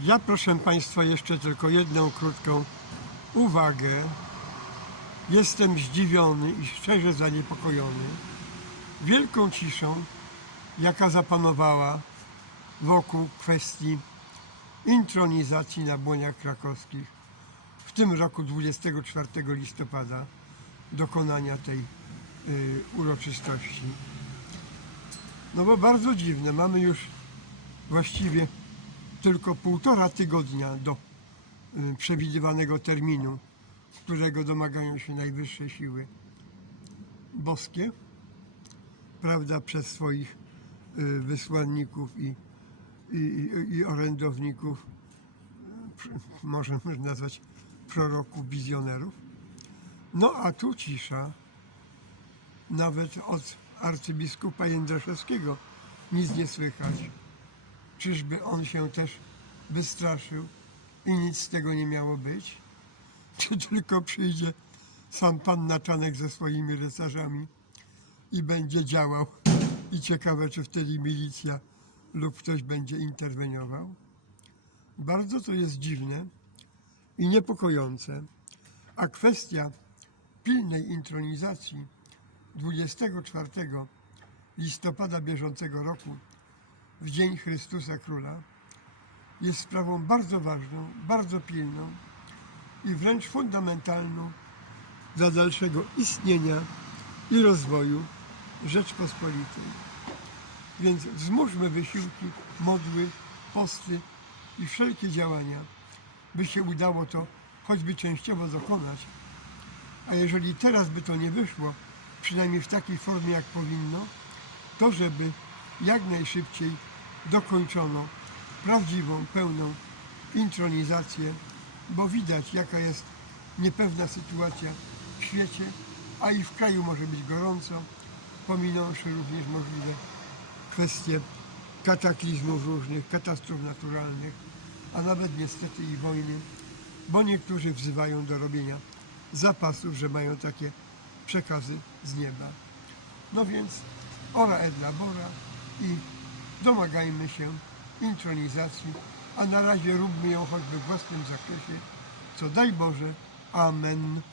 Ja proszę Państwa jeszcze tylko jedną krótką uwagę. Jestem zdziwiony i szczerze zaniepokojony wielką ciszą, jaka zapanowała wokół kwestii intronizacji na błoniach krakowskich w tym roku 24 listopada dokonania tej y, uroczystości. No bo bardzo dziwne, mamy już właściwie tylko półtora tygodnia do y, przewidywanego terminu, którego domagają się najwyższe siły boskie, prawda, przez swoich y, wysłanników i, i, i, orędowników, y, może nazwać proroków, wizjonerów. No a tu cisza, nawet od arcybiskupa Jędraszewskiego nic nie słychać. Czyżby on się też wystraszył i nic z tego nie miało być? Czy tylko przyjdzie sam pan Naczanek ze swoimi rycerzami i będzie działał? I ciekawe, czy wtedy milicja lub ktoś będzie interweniował? Bardzo to jest dziwne i niepokojące. A kwestia pilnej intronizacji 24 listopada bieżącego roku w Dzień Chrystusa Króla jest sprawą bardzo ważną, bardzo pilną i wręcz fundamentalną dla dalszego istnienia i rozwoju Rzeczpospolitej. Więc wzmóżmy wysiłki, modły, posty i wszelkie działania, by się udało to choćby częściowo dokonać. A jeżeli teraz by to nie wyszło, przynajmniej w takiej formie jak powinno, to żeby jak najszybciej dokończono prawdziwą, pełną intronizację, bo widać jaka jest niepewna sytuacja w świecie, a i w kraju może być gorąco, pominąwszy również możliwe kwestie kataklizmów różnych, katastrof naturalnych, a nawet niestety i wojny, bo niektórzy wzywają do robienia zapasów, że mają takie przekazy z nieba. No więc ora et labora i domagajmy się intronizacji, a na razie róbmy ją choćby w własnym zakresie, co daj Boże. Amen.